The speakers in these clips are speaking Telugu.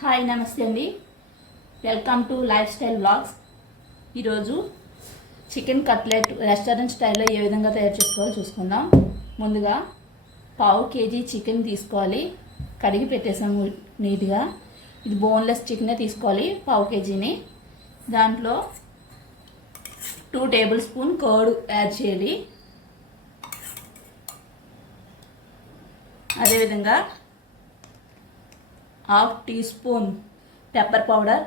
హాయ్ నమస్తే అండి. Welcome to lifestyle blogs ఈరోజు చికెన్ కట్లెట్ రెస్టారెంట్ స్టైల్లో ఏ విధంగా తయారు చేసుకోవాలో చూసుకుందాం. ముందుగా పావు కేజీ చికెన్ తీసుకోవాలి. కడిగి పెట్టేసాము నీట్గా. ఇది బోన్లెస్ చికెనే తీసుకోవాలి పావు కేజీని. దాంట్లో two tablespoon curd add చేయాలి. అదేవిధంగా half teaspoon pepper powder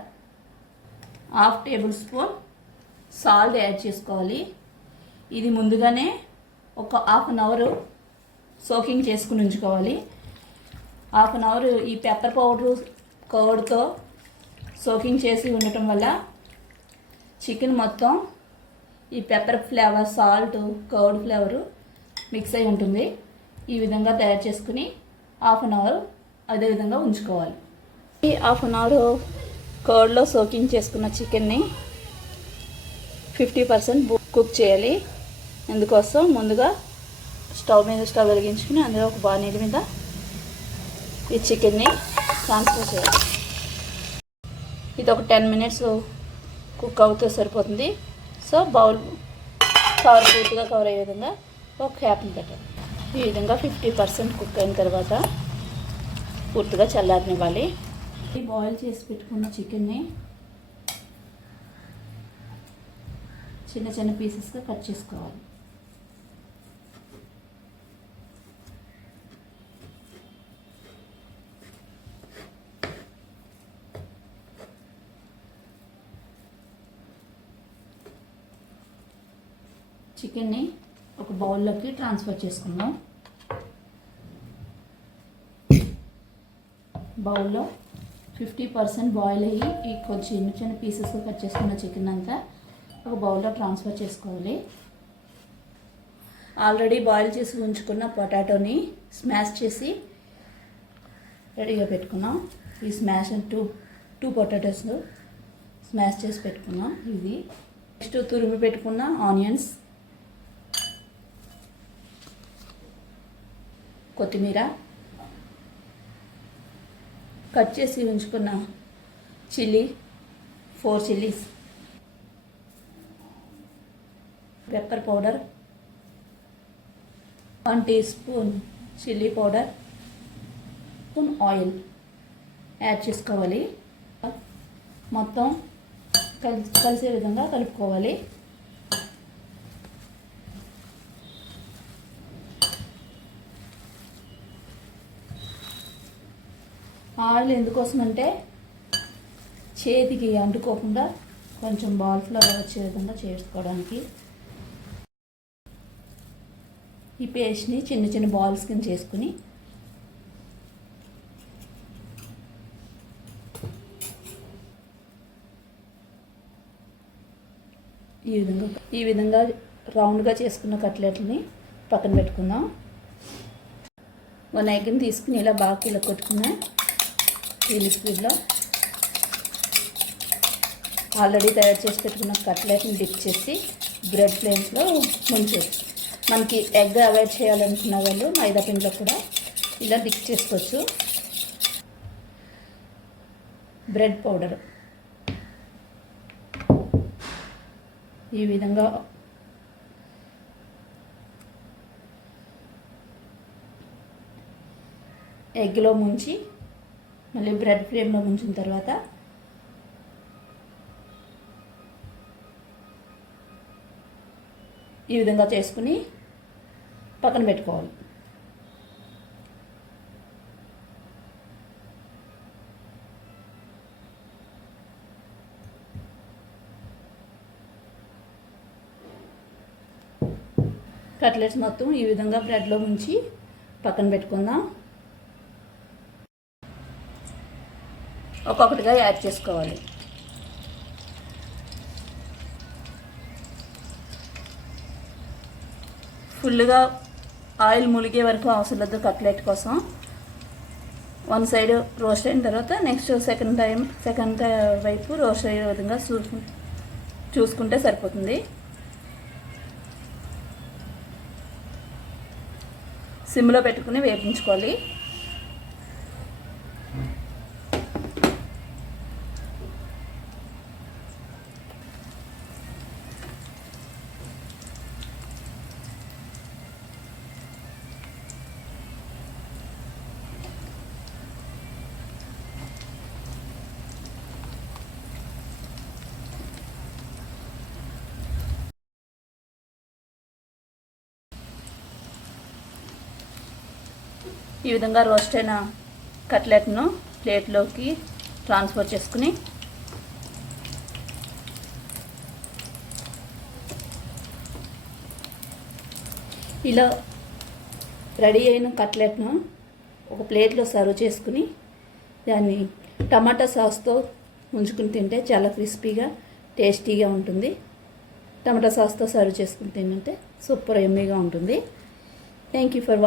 half tablespoon salt add చేసుకోవాలి. ఇది ముందుగానే ఒక హాఫ్ అన్ అవర్ సోకింగ్ చేసుకుని ఉంచుకోవాలి. హాఫ్ అన్ అవర్ ఈ పెప్పర్ పౌడర్ కర్డ్తో సోకింగ్ చేసి ఉండటం వల్ల చికెన్ మొత్తం ఈ pepper flavour salt curd flavour mix అయి ఉంటుంది. ఈ విధంగా తయారు చేసుకుని హాఫ్ అన్ అవర్ అదే విధంగా ఉంచుకోవాలి. ఈ హాఫ్ అన్ అవర్ కర్డ్లో సోకింగ్ చేసుకున్న చికెన్ని ఫిఫ్టీ పర్సెంట్ కుక్ చేయాలి. అందుకోసం ముందుగా స్టవ్ మీద స్టవ్ వెలిగించుకుని అందులో ఒక బాణీల మీద ఈ చికెన్ని ట్రాన్స్ఫర్ చేయాలి. ఇది ఒక టెన్ మినిట్స్ కుక్ అవుతే సరిపోతుంది. సో బౌల్ కవర్ పూర్తిగా కవర్ అయ్యే విధంగా ఒక క్యాప్ని పెట్టాలి. ఈ విధంగా ఫిఫ్టీ పర్సెంట్ కుక్ అయిన తర్వాత పూర్తిగా చల్లారనివ్వాలి. బాయిల్ చేసి పెట్టుకున్న చికెన్ని చిన్న చిన్న పీసెస్గా కట్ చేసుకోవాలి. చికెన్ని ఒక బౌల్లోకి ట్రాన్స్ఫర్ చేసుకుందాం. బౌల్లో ఫిఫ్టీ పర్సెంట్ బాయిల్ అయ్యి ఈ కొంచెం చిన్న చిన్న పీసెస్గా కట్ చేసుకున్న చికెన్ అంతా ఒక బౌల్లో ట్రాన్స్ఫర్ చేసుకోవాలి. ఆల్రెడీ బాయిల్ చేసి ఉంచుకున్న పొటాటోని స్మాష్ చేసి రెడీగా పెట్టుకున్నాం. ఈ smash two two potatoes smash చేసి పెట్టుకున్నాం ఇది. నెక్స్ట్ తురిమి పెట్టుకున్న ఆనియన్స్ కొత్తిమీర కట్ చేసి ఉంచుకున్న chilli four chillies. Pepper powder one teaspoon chilli powder spoon oil add చేసుకోవాలి. మొత్తం కలిసి కలిసే విధంగా కలుపుకోవాలి. ఆయిల్ ఎందుకోసం అంటే చేతికి అంటుకోకుండా కొంచెం బాల్ ఫ్లవర్ వచ్చే విధంగా చేసుకోవడానికి. ఈ పేస్ట్ని చిన్న చిన్న బాల్స్ కింద చేసుకుని ఈ విధంగా ఈ విధంగా రౌండ్గా చేసుకున్న కట్లెట్ని పక్కన పెట్టుకుందాం. వన్ ఎగ్ని తీసుకుని ఇలా బాగా ఇలా కొట్టుకున్నా. ఈ లిక్విడ్లో ఆల్రెడీ తయారు చేసి పెట్టుకున్న కట్లెట్ని డిప్ చేసి బ్రెడ్ ప్లేన్స్లో ముంచేది మనకి ఎగ్ అవాయిడ్ చేయాలనుకున్న వాళ్ళు మైదా పిండిలో కూడా ఇలా డిప్ చేసుకోవచ్చు. Bread powder. ఈ విధంగా ఎగ్లో ముంచి మళ్ళీ బ్రెడ్ ఫ్రేమ్లో ముంచిన తర్వాత ఈ విధంగా చేసుకుని పక్కన పెట్టుకోవాలి. కట్లెట్స్ మొత్తం ఈ విధంగా బ్రెడ్లో ఉంచి పక్కన పెట్టుకుందాం. ఒక్కొక్కటిగా యాడ్ చేసుకోవాలి. ఫుల్గా ఆయిల్ ములిగే వరకు అవసరం లేదు కట్లెట్ కోసం. వన్ సైడ్ రోస్ట్ అయిన తర్వాత నెక్స్ట్ సెకండ్ టైం సెకండ్ వైపు రోస్ట్ అయ్యే విధంగా చూసుకుంటే సరిపోతుంది. సిమ్లో పెట్టుకుని వేపించుకోవాలి. ఈ విధంగా రోస్ట్ అయిన కట్లెట్ను ప్లేట్లోకి ట్రాన్స్ఫర్ చేసుకుని ఇలా రెడీ అయిన కట్లెట్ను ఒక ప్లేట్లో సర్వ్ చేసుకుని దాన్ని టమాటా సాస్తో ఉంచుకుని తింటే చాలా క్రిస్పీగా టేస్టీగా ఉంటుంది. టమాటా సాస్తో సర్వ్ చేసుకుని తింటే సూపర్ ఎమ్మీగా ఉంటుంది. Thank you for